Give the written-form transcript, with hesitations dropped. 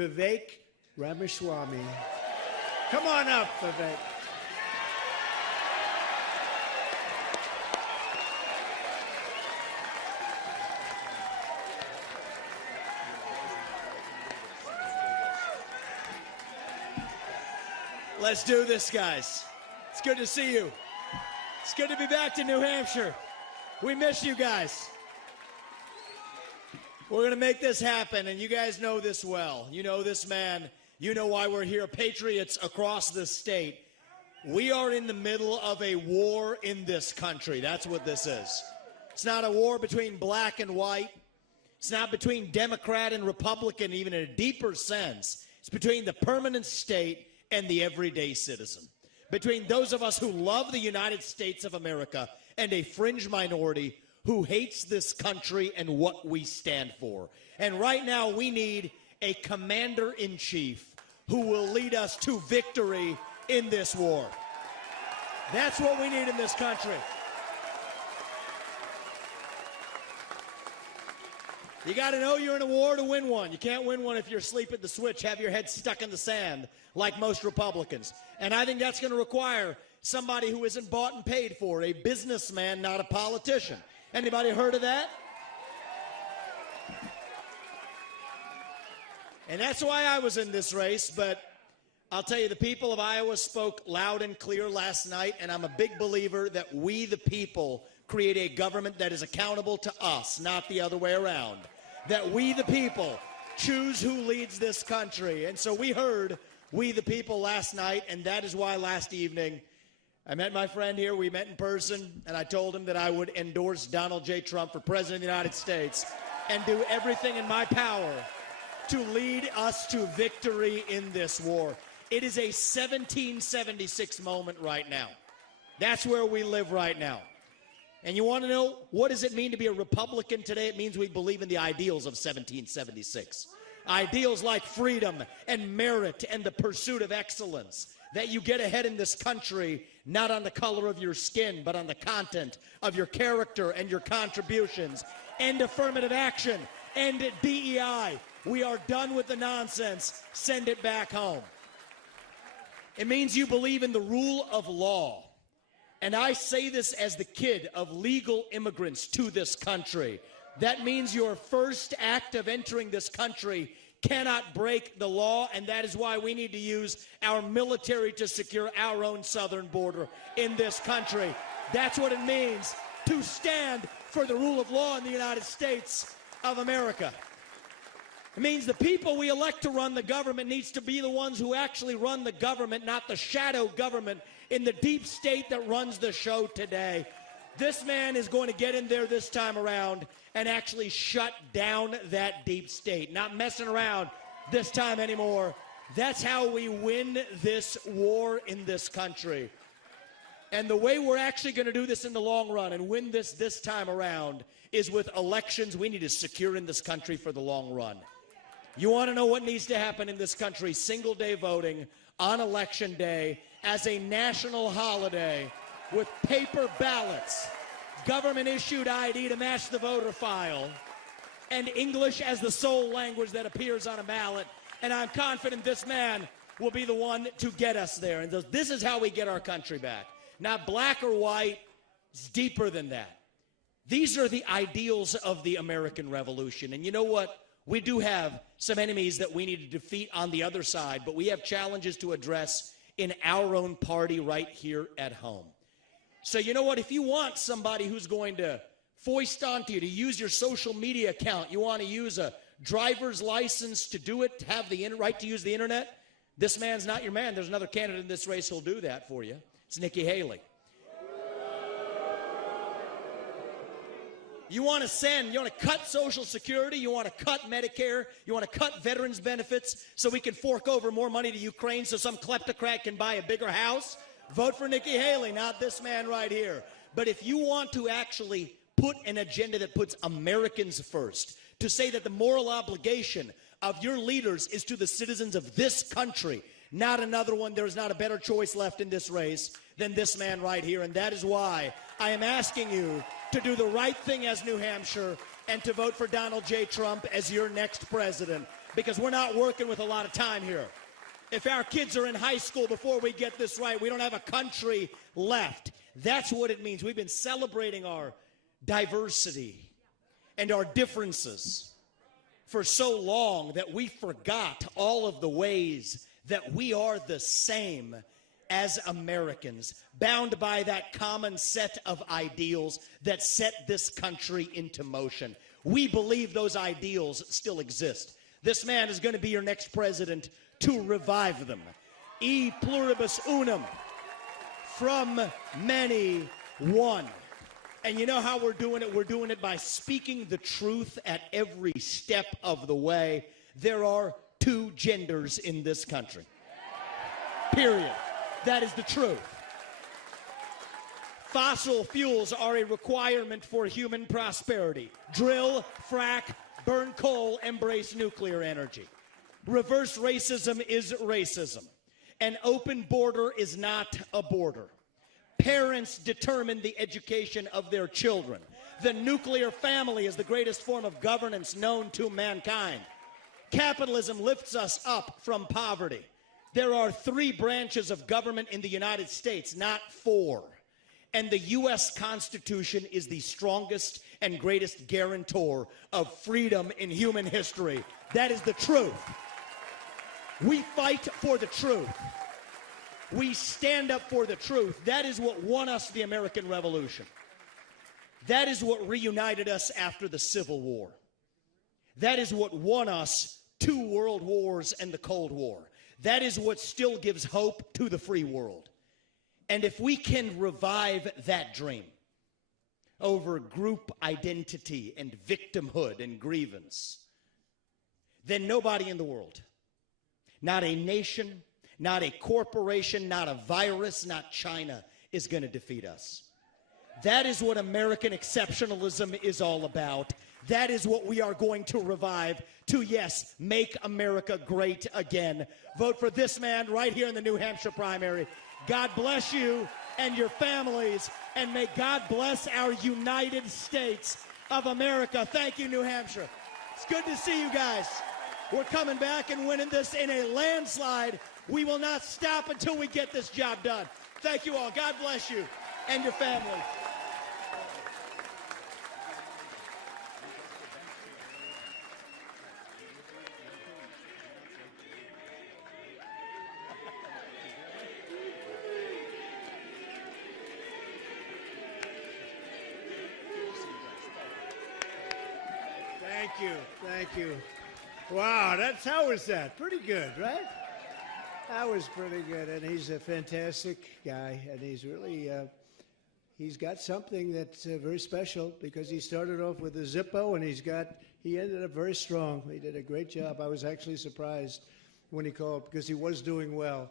Vivek Ramaswamy. Come on up, Vivek. Let's do this, guys. It's good to see you. It's good to be back to New Hampshire. We miss you guys. We're going to make this happen, and you guys know this well. You know this man. You know why we're here. Patriots across the state. We are in the middle of a war in this country. That's what this is. It's not a war between black and white. It's not between Democrat and Republican, even in a deeper sense. It's between the permanent state and the everyday citizen. Between those of us who love the United States of America and a fringe minority who hates this country and what we stand for. And right now we need a commander-in-chief who will lead us to victory in this war. That's what we need in this country. You got to know you're in a war to win one. You can't win one if you're asleep at the switch, have your head stuck in the sand like most Republicans. And I think that's going to require somebody who isn't bought and paid for, a businessman, not a politician. Anybody heard of that? And that's why I was in this race, but I'll tell you, the people of Iowa spoke loud and clear last night, and I'm a big believer that we, the people, create a government that is accountable to us, not the other way around. That we, the people, choose who leads this country. And so we heard we, the people, last night, and that is why last evening I met my friend here. We met in person, and I told him that I would endorse Donald J. Trump for President of the United States and do everything in my power to lead us to victory in this war. It is a 1776 moment right now. That's where we live right now. And you want to know, what does it mean to be a Republican today? It means we believe in the ideals of 1776. Ideals like freedom and merit and the pursuit of excellence. That you get ahead in this country, not on the color of your skin, but on the content of your character and your contributions. End affirmative action. End DEI. We are done with the nonsense. Send it back home. It means you believe in the rule of law. And I say this as the kid of legal immigrants to this country. That means your first act of entering this country cannot break the law, and that is why we need to use our military to secure our own southern border in this country. That's what it means to stand for the rule of law in the United States of America. It means the people we elect to run the government needs to be the ones who actually run the government, not the shadow government in the deep state that runs the show today. This man is going to get in there this time around and actually shut down that deep state. Not messing around this time anymore. That's how we win this war in this country. And the way we're actually going to do this in the long run and win this time around is with elections we need to secure in this country for the long run. You want to know what needs to happen in this country? Single day voting on election day as a national holiday with paper ballots, government-issued ID to match the voter file, and English as the sole language that appears on a ballot. And I'm confident this man will be the one to get us there. And this is how we get our country back. Not black or white. It's deeper than that. These are the ideals of the American Revolution. And you know what? We do have some enemies that we need to defeat on the other side, but we have challenges to address in our own party right here at home. So you know what? If you want somebody who's going to foist onto you to use your social media account, you want to use a driver's license to do it, to have the right to use the internet, this man's not your man. There's another candidate in this race who'll do that for you. It's Nikki Haley. You want to cut Social Security, you want to cut Medicare, you want to cut veterans benefits so we can fork over more money to Ukraine so some kleptocrat can buy a bigger house? Vote for Nikki Haley, not this man right here. But if you want to actually put an agenda that puts Americans first, to say that the moral obligation of your leaders is to the citizens of this country, not another one, there is not a better choice left in this race than this man right here. And that is why I am asking you to do the right thing as New Hampshire and to vote for Donald J. Trump as your next president. because we're not working with a lot of time here. If our kids are in high school before we get this right, we don't have a country left. That's what it means. We've been celebrating our diversity and our differences for so long that we forgot all of the ways that we are the same as Americans, bound by that common set of ideals that set this country into motion. We believe those ideals still exist. This man is going to be your next president to revive them. E pluribus unum, from many, one. And you know how we're doing it? We're doing it by speaking the truth at every step of the way. There are two genders in this country. Period. That is the truth. Fossil fuels are a requirement for human prosperity. Drill, frack, burn coal, embrace nuclear energy. Reverse racism is racism. An open border is not a border. Parents determine the education of their children. The nuclear family is the greatest form of governance known to mankind. Capitalism lifts us up from poverty. There are 3 branches of government in the United States, not 4. And the U.S. Constitution is the strongest and greatest guarantor of freedom in human history. That is the truth. We fight for the truth. We stand up for the truth. That is what won us the American Revolution. That is what reunited us after the Civil War. That is what won us 2 world wars and the Cold War. That is what still gives hope to the free world. And if we can revive that dream over group identity and victimhood and grievance, then nobody in the world, not a nation, not a corporation, not a virus, not China, is going to defeat us. That is what American exceptionalism is all about. That is what we are going to revive to, yes, make America great again. Vote for this man right here in the New Hampshire primary. God bless you and your families, and may God bless our United States of America. Thank you, New Hampshire. It's good to see you guys. We're coming back and winning this in a landslide. We will not stop until we get this job done. Thank you all. God bless you and your families. Thank you. Thank you. Wow, how was that? Pretty good, right? That was pretty good. And he's a fantastic guy. And he's really, he's got something that's very special because he started off with a Zippo and he ended up very strong. He did a great job. I was actually surprised when he called because he was doing well.